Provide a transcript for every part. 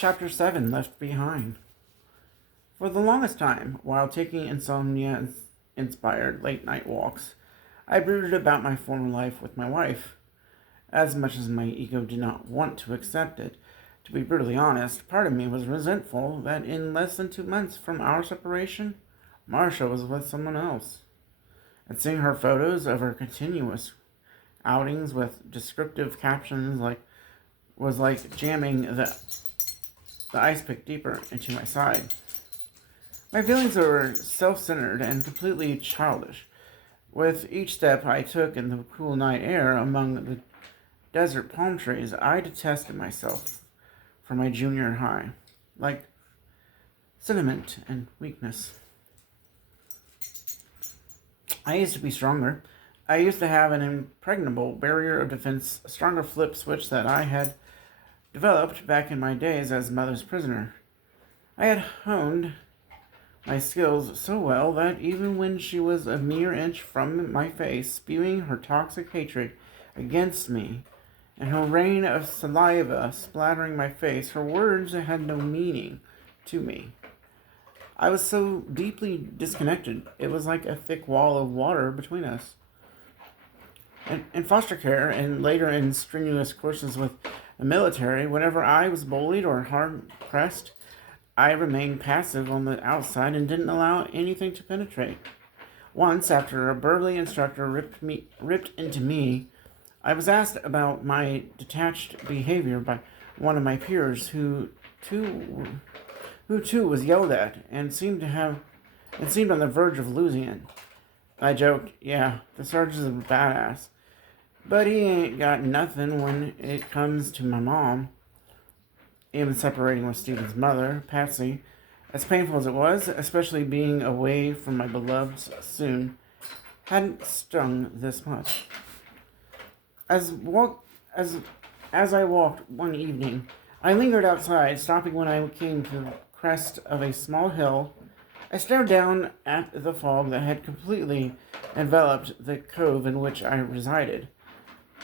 Chapter 7 Left Behind. For the longest time, while taking insomnia inspired late night walks, I brooded about my former life with my wife. As much as my ego did not want to accept it, to be brutally honest, part of me was resentful that in less than 2 months from our separation, Marcia was with someone else. And seeing her photos of her continuous outings with descriptive captions was like jamming the ice pick deeper into my side. My feelings were self-centered and completely childish. With each step I took in the cool night air among the desert palm trees, I detested myself for my junior high, like sentiment and weakness. I used to be stronger. I used to have an impregnable barrier of defense, a stronger flip switch that I had developed back in my days as mother's prisoner. I had honed my skills so well that even when she was a mere inch from my face, spewing her toxic hatred against me, and her rain of saliva splattering my face, her words had no meaning to me. I was so deeply disconnected, it was like a thick wall of water between us. In foster care and later in strenuous courses with the military, whenever I was bullied or hard pressed, I remained passive on the outside and didn't allow anything to penetrate. Once, after a burly instructor ripped into me, I was asked about my detached behavior by one of my peers, who too was yelled at and seemed on the verge of losing it. I joked, "Yeah, the sergeant's a badass, but he ain't got nothing when it comes to my mom." Even separating with Stephen's mother, Patsy, as painful as it was, especially being away from my beloveds soon, hadn't stung this much. As I walked one evening, I lingered outside, stopping when I came to the crest of a small hill. I stared down at the fog that had completely enveloped the cove in which I resided.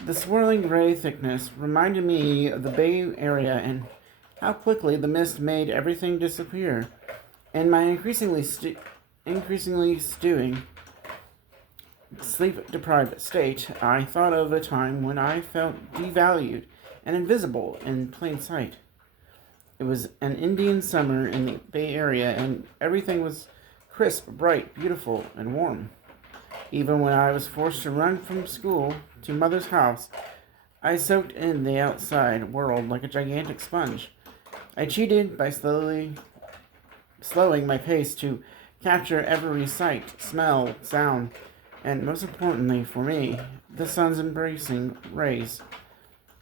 The swirling gray thickness reminded me of the Bay Area and how quickly the mist made everything disappear. In my increasingly stewing, sleep-deprived state, I thought of a time when I felt devalued and invisible in plain sight. It was an Indian summer in the Bay Area, and everything was crisp, bright, beautiful, and warm. Even when I was forced to run from school to mother's house, I soaked in the outside world like a gigantic sponge. I cheated by slowing my pace to capture every sight, smell, sound, and most importantly for me, the sun's embracing rays.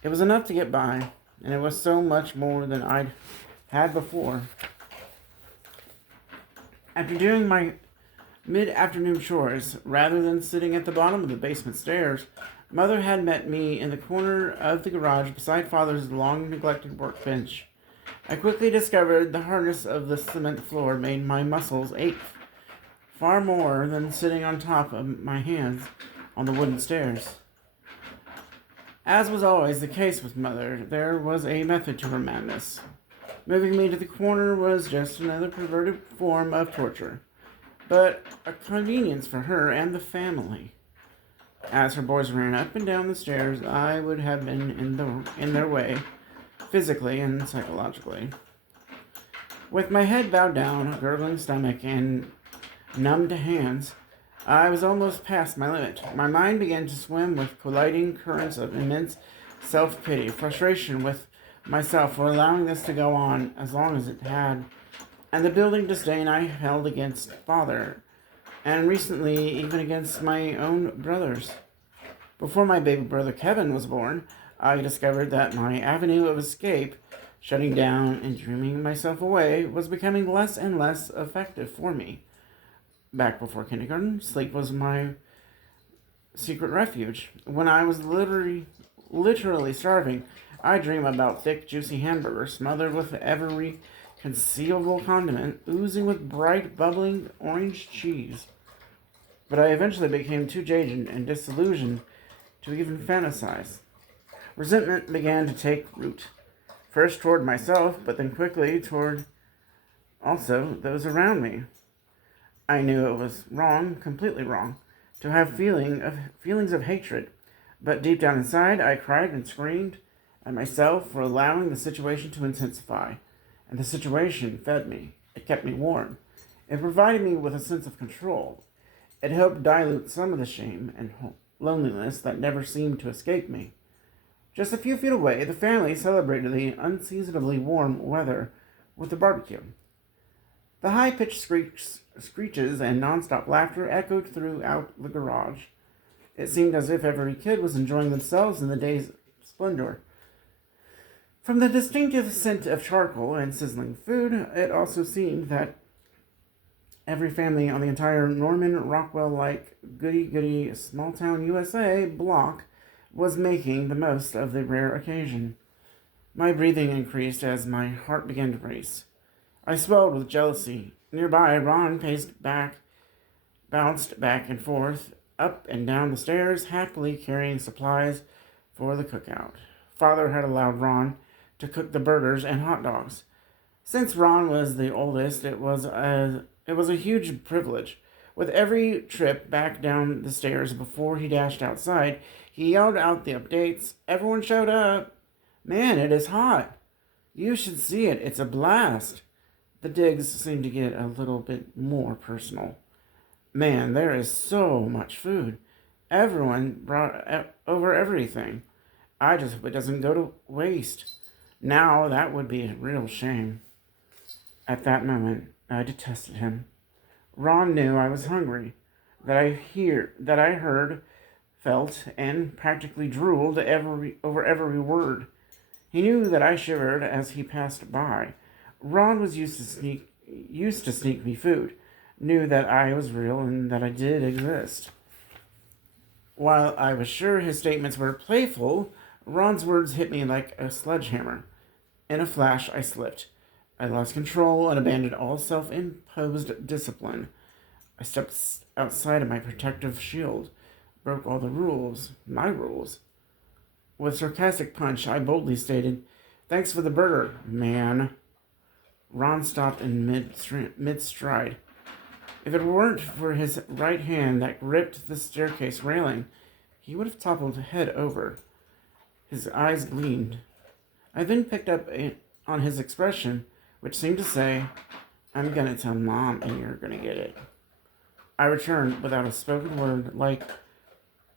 It was enough to get by, and it was so much more than I'd had before. After doing my mid-afternoon chores, rather than sitting at the bottom of the basement stairs, Mother had met me in the corner of the garage beside Father's long-neglected workbench. I quickly discovered the hardness of the cement floor made my muscles ache far more than sitting on top of my hands on the wooden stairs. As was always the case with Mother, there was a method to her madness. Moving me to the corner was just another perverted form of torture, but a convenience for her and the family. As her boys ran up and down the stairs, I would have been in their way, physically and psychologically. With my head bowed down, a gurgling stomach, and numbed hands, I was almost past my limit. My mind began to swim with colliding currents of immense self-pity, frustration with myself for allowing this to go on as long as it had, and the building disdain I held against Father, and recently even against my own brothers. Before my baby brother Kevin was born, I discovered that my avenue of escape, shutting down and dreaming myself away, was becoming less and less effective for me. Back before kindergarten, sleep was my secret refuge. When I was literally starving, I dream about thick, juicy hamburgers smothered with every conceivable condiment, oozing with bright, bubbling orange cheese. But I eventually became too jaded and disillusioned to even fantasize. Resentment began to take root. first toward myself, but then quickly toward also those around me. I knew it was wrong, completely wrong, to have feelings of hatred, but deep down inside, I cried and screamed at myself for allowing the situation to intensify. And the situation fed me. It kept me warm. It provided me with a sense of control. It helped dilute some of the shame and loneliness that never seemed to escape me. Just a few feet away, the family celebrated the unseasonably warm weather with a barbecue. The high-pitched screeches and nonstop laughter echoed throughout the garage. It seemed as if every kid was enjoying themselves in the day's splendor. From the distinctive scent of charcoal and sizzling food, it also seemed that every family on the entire Norman Rockwell-like goody-goody small-town USA block was making the most of the rare occasion. My breathing increased as my heart began to race. I swelled with jealousy. Nearby, Ron bounced back and forth, up and down the stairs, happily carrying supplies for the cookout. Father had allowed Ron to cook the burgers and hot dogs. Since Ron was the oldest, it was a huge privilege. With every trip back down the stairs before he dashed outside, he yelled out the updates. Everyone showed up. Man, it is hot. You should see it. It's a blast. The digs seemed to get a little bit more personal. Man, there is so much food. Everyone brought over everything. I just hope it doesn't go to waste. Now, that would be a real shame. At that moment, I detested him. Ron knew I was hungry, that I heard, felt, and practically drooled over every word. He knew that I shivered as he passed by. Ron was used to sneak me food, knew that I was real and that I did exist. While I was sure his statements were playful, Ron's words hit me like a sledgehammer. In a flash, I slipped. I lost control and abandoned all self-imposed discipline. I stepped outside of my protective shield, broke all the rules, my rules. With sarcastic punch, I boldly stated, "Thanks for the burger, man." Ron stopped in mid-stride. If it weren't for his right hand that gripped the staircase railing, he would have toppled head over. His eyes gleamed. I then picked up on his expression, which seemed to say, "I'm gonna tell Mom and you're gonna get it." I returned without a spoken word, like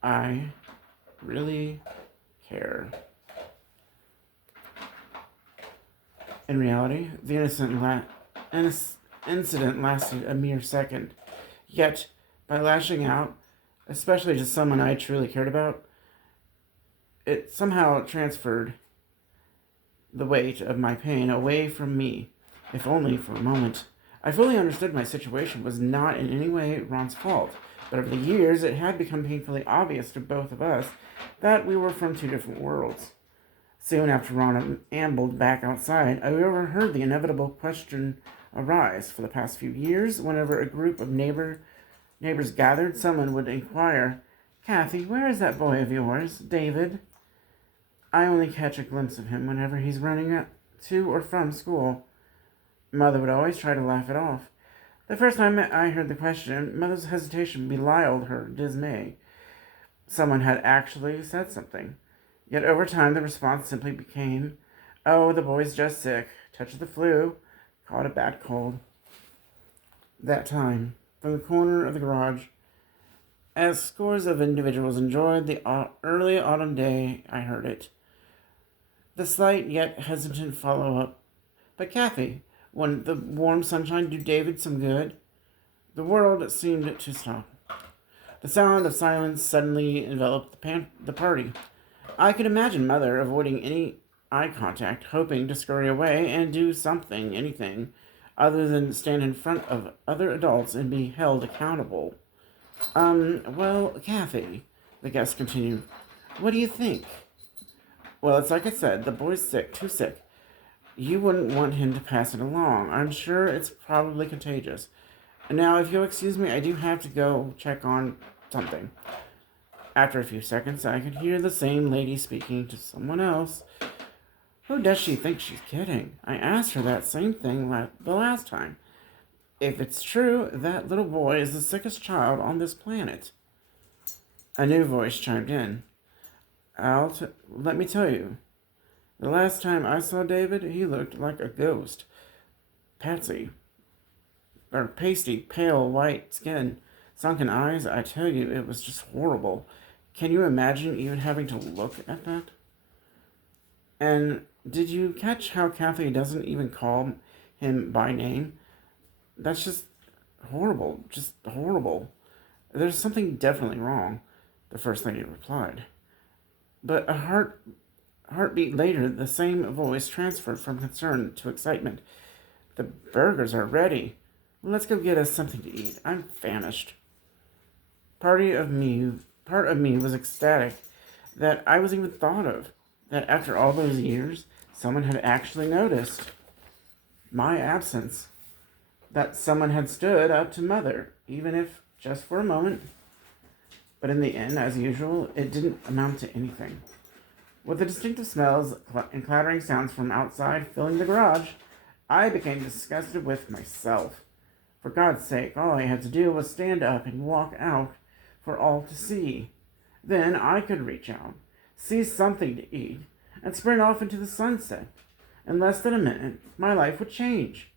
I really care. In reality, the incident lasted a mere second. Yet, by lashing out, especially to someone I truly cared about, it somehow transferred the weight of my pain away from me, if only for a moment. I fully understood my situation was not in any way Ron's fault, but over the years it had become painfully obvious to both of us that we were from two different worlds. Soon after Ron ambled back outside, I overheard the inevitable question arise. For the past few years, whenever a group of neighbors gathered, someone would inquire, "Kathy, where is that boy of yours, David?" I only catch a glimpse of him whenever he's running to or from school. Mother would always try to laugh it off. The first time I heard the question, Mother's hesitation belied her dismay. Someone had actually said something. Yet over time, the response simply became, "Oh, the boy's just sick. Touch of the flu. Caught a bad cold." That time, from the corner of the garage, as scores of individuals enjoyed the early autumn day, I heard it. The slight yet hesitant follow-up. "But Kathy, wouldn't the warm sunshine do David some good?" The world seemed to stop. The sound of silence suddenly enveloped the party. I could imagine Mother avoiding any eye contact, hoping to scurry away and do something, anything, other than stand in front of other adults and be held accountable. Well, Kathy," the guest continued, "what do you think?" "Well, it's like I said, the boy's sick, too sick. You wouldn't want him to pass it along. I'm sure it's probably contagious. Now, if you'll excuse me, I do have to go check on something." After a few seconds, I could hear the same lady speaking to someone else. Who does she think she's kidding? I asked her that same thing the last time. If it's true, that little boy is the sickest child on this planet. A new voice chimed in. Let me tell you. The last time I saw David, he looked like a ghost. Patsy, or pasty, pale white skin, sunken eyes. I tell you, it was just horrible. Can you imagine even having to look at that? And did you catch how Kathy doesn't even call him by name? That's just horrible. Just horrible. There's something definitely wrong, the First Lady replied. But a heartbeat later, the same voice transferred from concern to excitement. The burgers are ready. Let's go get us something to eat. I'm famished. Part of me was ecstatic that I was even thought of. That after all those years, someone had actually noticed my absence. That someone had stood up to Mother, even if just for a moment. But in the end, as usual, it didn't amount to anything. With the distinctive smells and clattering sounds from outside filling the garage, I became disgusted with myself. For God's sake, all I had to do was stand up and walk out for all to see. Then I could reach out, seize something to eat, and sprint off into the sunset. In less than a minute, my life would change.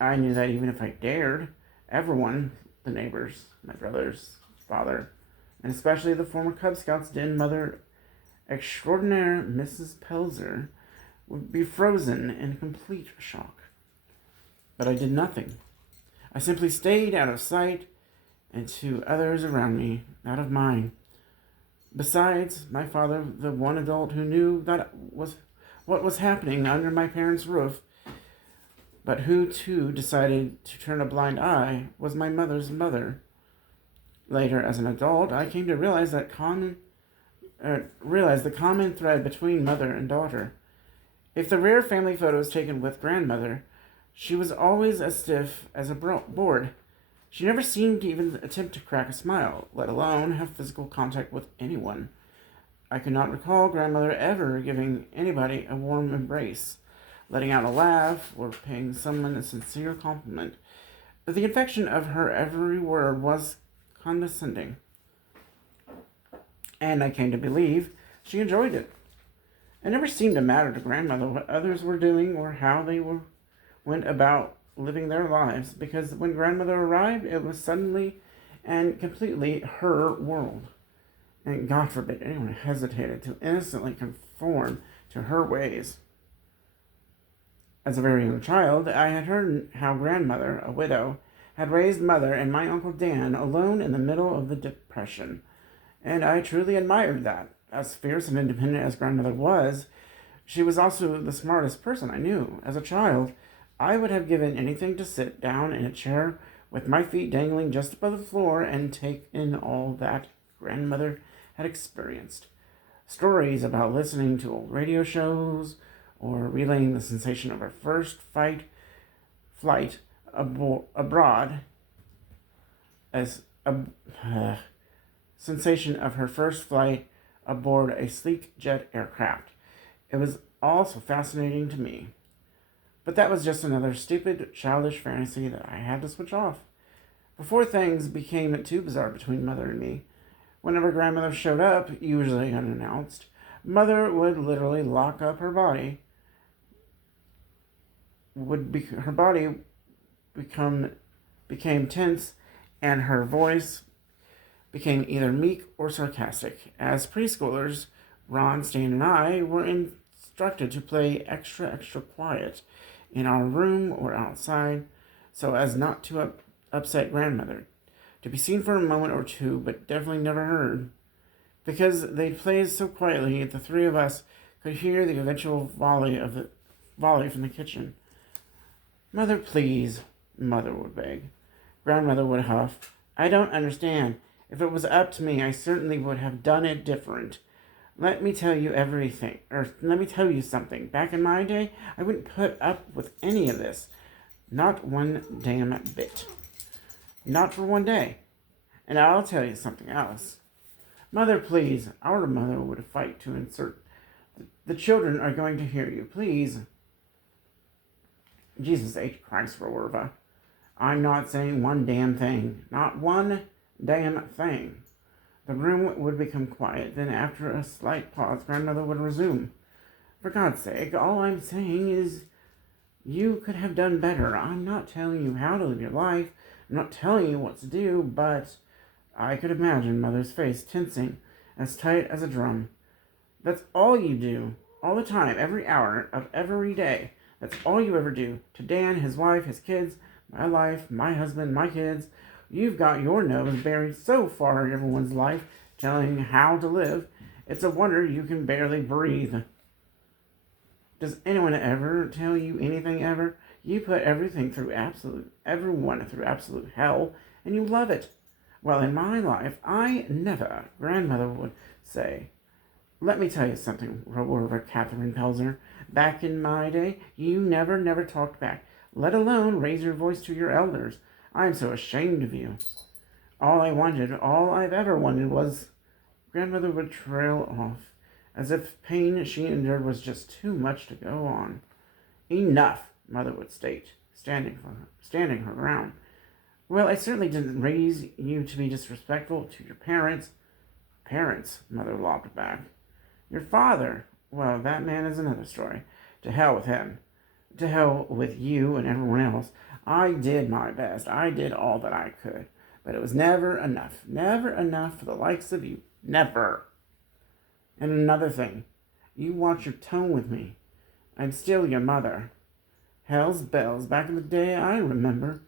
I knew that even if I dared, everyone, the neighbors, my brothers, father, and especially the former Cub Scouts den mother extraordinaire Mrs. Pelzer, would be frozen in complete shock. But I did nothing. I simply stayed out of sight and to others around me, out of mine. Besides, my father, the one adult who knew what was happening under my parents' roof, but who too decided to turn a blind eye, was my mother's mother. Later, as an adult, I came to realize the common thread between mother and daughter. If the rare family photos taken with grandmother, she was always as stiff as a board. She never seemed to even attempt to crack a smile, let alone have physical contact with anyone. I could not recall grandmother ever giving anybody a warm embrace, letting out a laugh, or paying someone a sincere compliment. But the infection of her every word was condescending. And I came to believe she enjoyed it. It never seemed to matter to grandmother what others were doing or how they went about living their lives, because when grandmother arrived, it was suddenly and completely her world. And God forbid anyone hesitated to innocently conform to her ways. As a very young child, I had heard how grandmother, a widow, had raised mother and my Uncle Dan alone in the middle of the Depression, and I truly admired that. As fierce and independent as grandmother was, she was also the smartest person I knew. As a child, I would have given anything to sit down in a chair with my feet dangling just above the floor and take in all that grandmother had experienced. Stories about listening to old radio shows, or relaying the sensation of her first flight abroad, as a sensation of her first flight aboard a sleek jet aircraft. It was all so fascinating to me. But that was just another stupid, childish fantasy that I had to switch off. Before things became too bizarre between Mother and me, whenever grandmother showed up, usually unannounced, Mother would literally lock up her body. Her body became tense, and her voice became either meek or sarcastic. As preschoolers, Ron, Stan, and I were instructed to play extra quiet in our room or outside, so as not to upset grandmother. To be seen for a moment or two, but definitely never heard. Because they'd play so quietly, the three of us could hear the eventual volley from the kitchen. Mother, please, Mother would beg. Grandmother would huff. I don't understand. If it was up to me, I certainly would have done it different. Let me tell you something. Back in my day, I wouldn't put up with any of this. Not one damn bit. Not for one day. And I'll tell you something else. Mother, please. Our mother would fight to insert The children are going to hear you. Please. Jesus H. Christ, Rorva. I'm not saying one damn thing. Not one damn thing. The room would become quiet. Then, after a slight pause, Grandmother would resume. For God's sake, all I'm saying is you could have done better. I'm not telling you how to live your life. I'm not telling you what to do, but I could imagine Mother's face tensing as tight as a drum. That's all you do, all the time, every hour of every day. That's all you ever do. To Dan, his wife, his kids, my life, my husband, my kids. You've got your nose buried so far in everyone's life, telling how to live. It's a wonder you can barely breathe. Does anyone ever tell you anything ever? You put everyone through absolute hell, and you love it. Well, in my life, I never, Grandmother would say. Let me tell you something, Rorva Catherine Pelzer. Back in my day, you never talked back, let alone raise your voice to your elders. I am so ashamed of you. All I've ever wanted was... Grandmother would trail off, as if pain she endured was just too much to go on. Enough, Mother would state, standing her ground. Well, I certainly didn't raise you to be disrespectful to your parents. Parents, Mother lobbed back. Your father, well, that man is another story. To hell with him. To hell with you and everyone else. I did my best. I did all that I could. But it was never enough. Never enough for the likes of you. Never. And another thing. You watch your tone with me. I'm still your mother. Hell's bells. Back in the day, I remember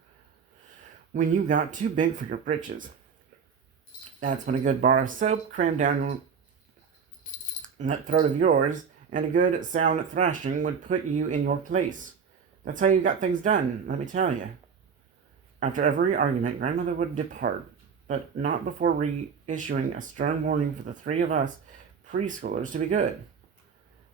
when you got too big for your britches. That's when a good bar of soap crammed down that throat of yours, and a good sound thrashing would put you in your place. That's how you got things done, let me tell you. After every argument, Grandmother would depart, but not before reissuing a stern warning for the three of us preschoolers to be good.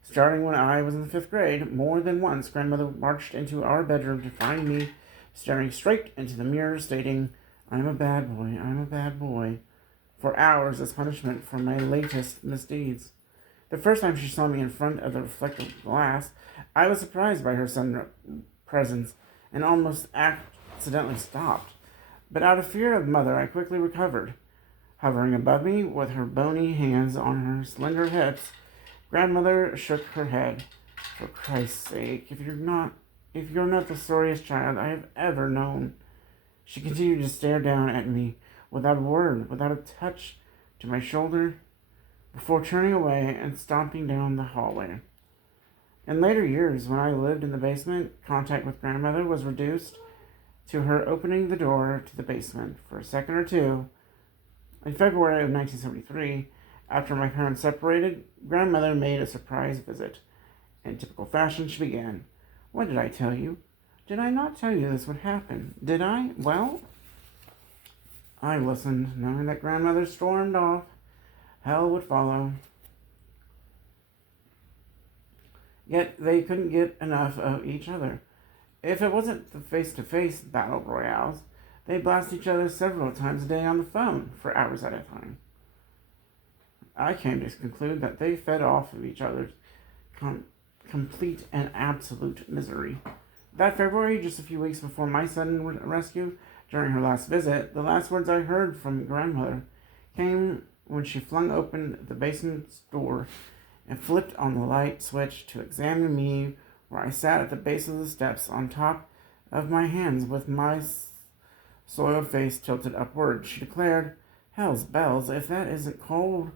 Starting when I was in the 5th grade, more than once Grandmother marched into our bedroom to find me staring straight into the mirror, stating, I'm a bad boy, for hours as punishment for my latest misdeeds. The first time she saw me in front of the reflective glass, I was surprised by her sudden presence and almost accidentally stopped. But out of fear of Mother, I quickly recovered. Hovering above me with her bony hands on her slender hips, Grandmother shook her head. For Christ's sake, if you're not the sorriest child I have ever known. She continued to stare down at me without a word, without a touch to my shoulder, before turning away and stomping down the hallway. In later years, when I lived in the basement, contact with Grandmother was reduced to her opening the door to the basement for a second or two. In February of 1973, after my parents separated, Grandmother made a surprise visit. In typical fashion, she began, What did I tell you? Did I not tell you this would happen? Did I? Well, I listened, knowing that Grandmother stormed off. Hell would follow. Yet they couldn't get enough of each other. If it wasn't the face-to-face battle royales, they blast each other several times a day on the phone for hours at a time. I came to conclude that they fed off of each other's complete and absolute misery. That February, just a few weeks before my sudden rescue, during her last visit, the last words I heard from Grandmother came when she flung open the basement's door and flipped on the light switch to examine me where I sat at the base of the steps on top of my hands with my soiled face tilted upward. She declared, Hell's bells, if that isn't cold.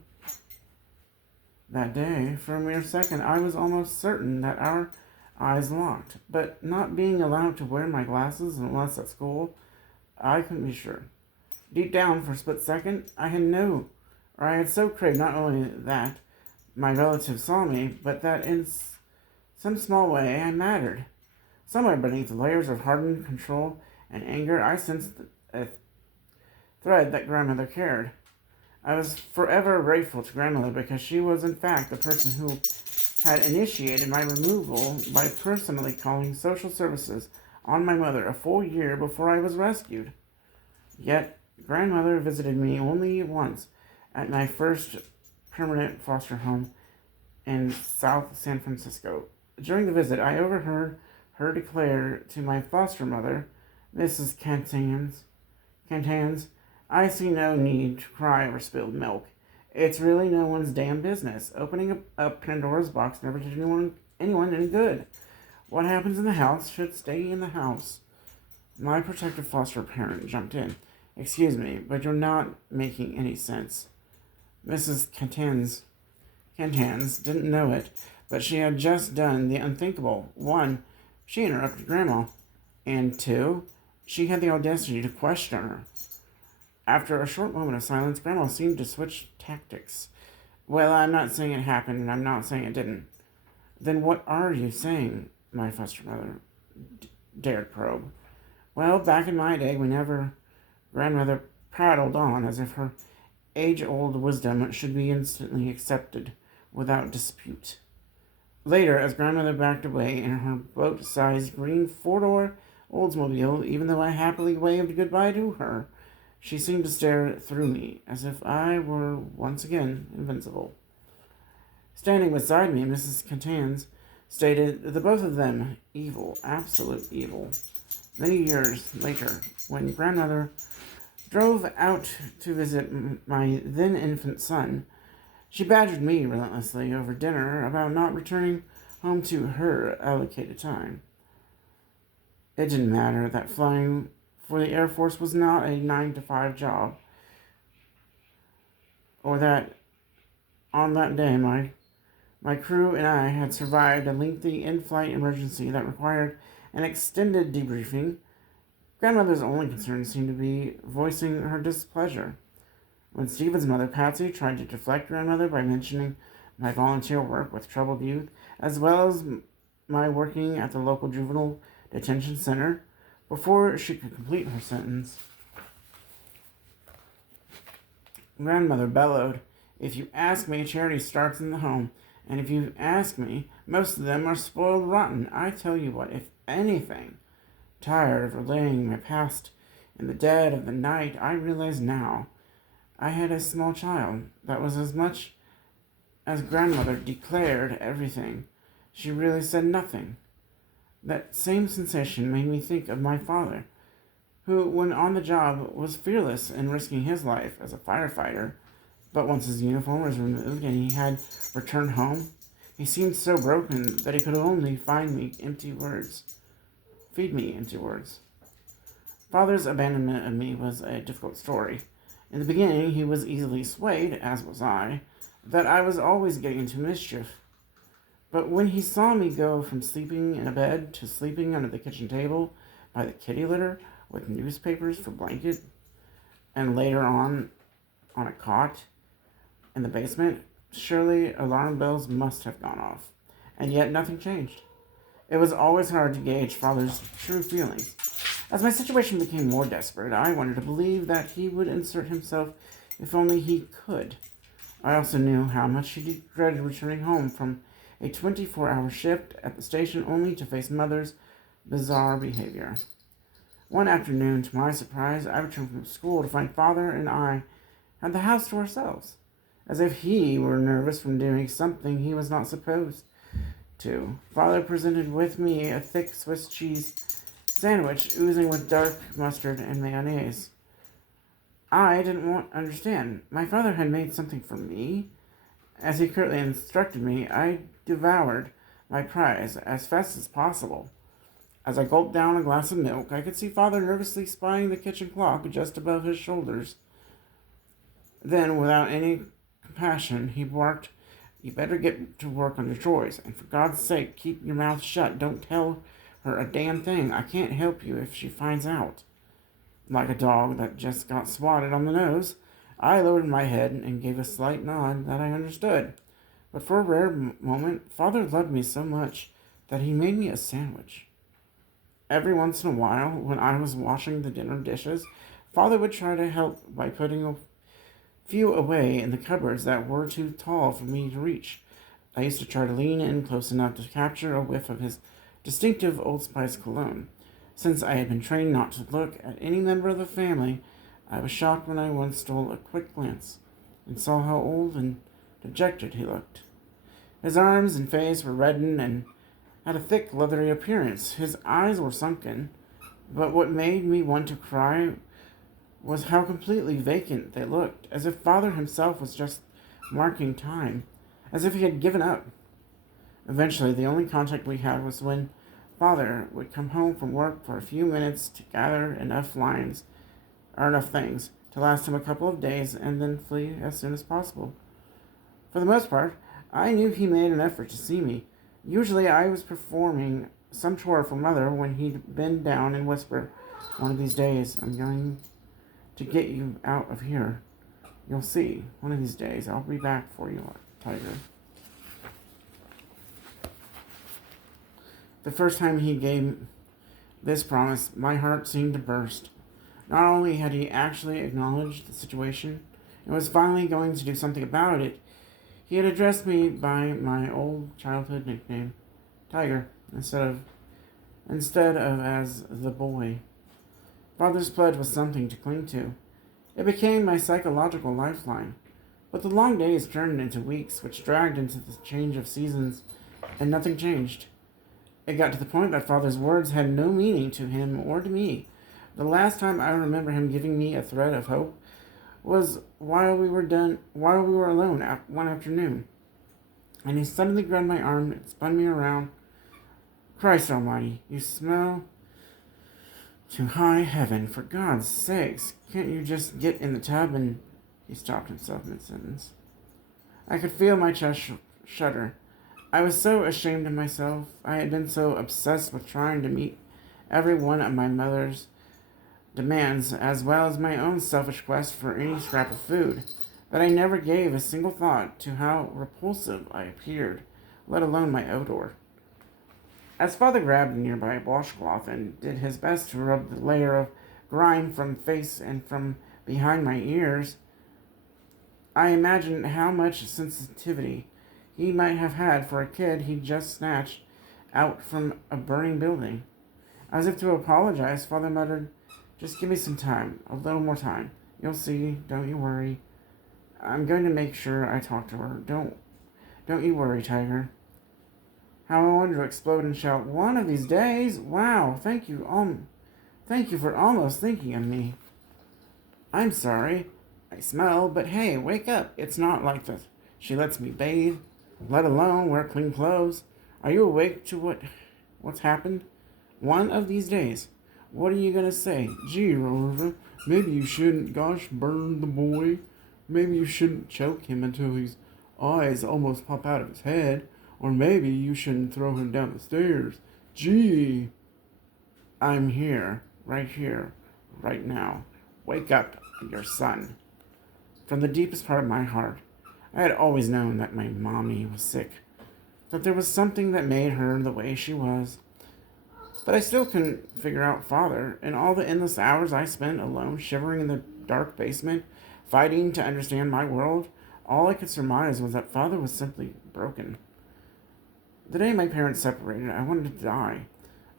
That day, for a mere second, I was almost certain that our eyes locked, but not being allowed to wear my glasses unless at school, I couldn't be sure. Deep down, for a split second, I had so craved not only that my relatives saw me, but that in some small way I mattered. Somewhere beneath the layers of hardened control and anger, I sensed a thread that Grandmother cared. I was forever grateful to Grandmother because she was in fact the person who had initiated my removal by personally calling social services on my mother a full year before I was rescued. Yet, Grandmother visited me only once at my first permanent foster home in South San Francisco. During the visit, I overheard her declare to my foster mother, Mrs. Cantans, I see no need to cry over spilled milk. It's really no one's damn business. Opening up Pandora's box never did anyone any good. What happens in the house should stay in the house. My protective foster parent jumped in. Excuse me, but you're not making any sense. Mrs. Cantans didn't know it, but she had just done the unthinkable. One, she interrupted Grandma, and two, she had the audacity to question her. After a short moment of silence, Grandma seemed to switch tactics. Well, I'm not saying it happened, and I'm not saying it didn't. Then what are you saying? My foster mother dared probe. Well, back in my day, grandmother prattled on as if her age-old wisdom should be instantly accepted without dispute. Later, as grandmother backed away in her boat-sized green four-door Oldsmobile, even though I happily waved goodbye to her, she seemed to stare through me as if I were once again invincible. Standing beside me, Mrs. Cantans stated the both of them evil, absolute evil. Many years later, when grandmother drove out to visit my then infant son, she badgered me relentlessly over dinner about not returning home to her allocated time. It didn't matter that flying for the Air Force was not a 9-to-5 job, or that on that day my crew and I had survived a lengthy in-flight emergency that required an extended debriefing. Grandmother's only concern seemed to be voicing her displeasure. When Stephen's mother, Patsy, tried to deflect grandmother by mentioning my volunteer work with troubled youth, as well as my working at the local juvenile detention center, before she could complete her sentence, grandmother bellowed, If you ask me, charity starts in the home, and if you ask me, most of them are spoiled rotten. I tell you what, if anything, tired of relaying my past in the dead of the night, I realize now I had a small child that was as much as grandmother declared everything. She really said nothing. That same sensation made me think of my father, who, when on the job, was fearless in risking his life as a firefighter, but once his uniform was removed and he had returned home, he seemed so broken that he could only feed me empty words. Father's abandonment of me was a difficult story. In the beginning, he was easily swayed, as was I, that I was always getting into mischief. But when he saw me go from sleeping in a bed to sleeping under the kitchen table by the kitty litter with newspapers for blanket, and later on a cot in the basement, surely alarm bells must have gone off. And yet nothing changed. It was always hard to gauge Father's true feelings. As my situation became more desperate, I wanted to believe that he would insert himself if only he could. I also knew how much he dreaded returning home from a 24-hour shift at the station only to face Mother's bizarre behavior. One afternoon, to my surprise, I returned from school to find Father and I had the house to ourselves, as if he were nervous from doing something he was not supposed to. Father presented with me a thick Swiss cheese sandwich oozing with dark mustard and mayonnaise. I didn't understand. My father had made something for me. As he curtly instructed me, I devoured my prize as fast as possible. As I gulped down a glass of milk, I could see Father nervously spying the kitchen clock just above his shoulders. Then, without any compassion, he barked, You better get to work on your chores, and for God's sake, keep your mouth shut. Don't tell her a damn thing. I can't help you if she finds out. Like a dog that just got swatted on the nose, I lowered my head and gave a slight nod that I understood. But for a rare moment, Father loved me so much that he made me a sandwich. Every once in a while, when I was washing the dinner dishes, Father would try to help by putting a few away in the cupboards that were too tall for me to reach. I used to try to lean in close enough to capture a whiff of his distinctive Old Spice cologne. Since I had been trained not to look at any member of the family, I was shocked when I once stole a quick glance and saw how old and dejected he looked. His arms and face were reddened and had a thick, leathery appearance. His eyes were sunken, but what made me want to cry was how completely vacant they looked, as if Father himself was just marking time, as if he had given up. Eventually, the only contact we had was when Father would come home from work for a few minutes to gather enough things to last him a couple of days and then flee as soon as possible. For the most part, I knew he made an effort to see me. Usually I was performing some chore for Mother when he'd bend down and whisper, "One of these days, I'm going to get you out of here. You'll see. One of these days, I'll be back for you, Tiger." The first time he gave this promise, my heart seemed to burst. Not only had he actually acknowledged the situation and was finally going to do something about it, he had addressed me by my old childhood nickname, Tiger, instead of as the boy. Father's pledge was something to cling to. It became my psychological lifeline. But the long days turned into weeks, which dragged into the change of seasons, and nothing changed. It got to the point that Father's words had no meaning to him or to me. The last time I remember him giving me a thread of hope was while we were alone one afternoon, and he suddenly grabbed my arm and spun me around. "Christ Almighty, you smell to high heaven. For God's sakes, can't you just get in the tub?" And he stopped himself mid-sentence. I could feel my chest shudder. I was so ashamed of myself. I had been so obsessed with trying to meet every one of my mother's demands, as well as my own selfish quest for any scrap of food, that I never gave a single thought to how repulsive I appeared, let alone my odor. As Father grabbed a nearby washcloth and did his best to rub the layer of grime from face and from behind my ears, I imagined how much sensitivity he might have had for a kid he'd just snatched out from a burning building. As if to apologize, Father muttered, "Just give me some time, a little more time. You'll see, don't you worry. I'm going to make sure I talk to her. Don't you worry, Tiger." How I wanted to explode and shout, "One of these days? Wow, thank you for almost thinking of me. I'm sorry. I smell, but hey, wake up. It's not like this. She lets me bathe, let alone wear clean clothes. Are you awake to what's happened? One of these days. What are you gonna say? Gee, Rover, maybe you shouldn't gosh burn the boy. Maybe you shouldn't choke him until his eyes almost pop out of his head. Or maybe you shouldn't throw him down the stairs. Gee, I'm here, right now. Wake up, your son." From the deepest part of my heart, I had always known that my mommy was sick, that there was something that made her the way she was. But I still couldn't figure out Father, and all the endless hours I spent alone, shivering in the dark basement, fighting to understand my world. All I could surmise was that Father was simply broken. The day my parents separated, I wanted to die.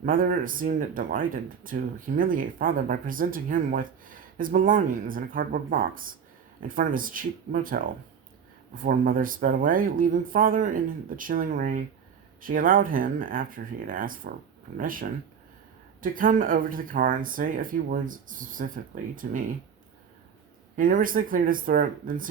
Mother seemed delighted to humiliate Father by presenting him with his belongings in a cardboard box in front of his cheap motel. Before Mother sped away, leaving Father in the chilling rain, she allowed him, after he had asked for permission, to come over to the car and say a few words specifically to me. He nervously cleared his throat, then seemed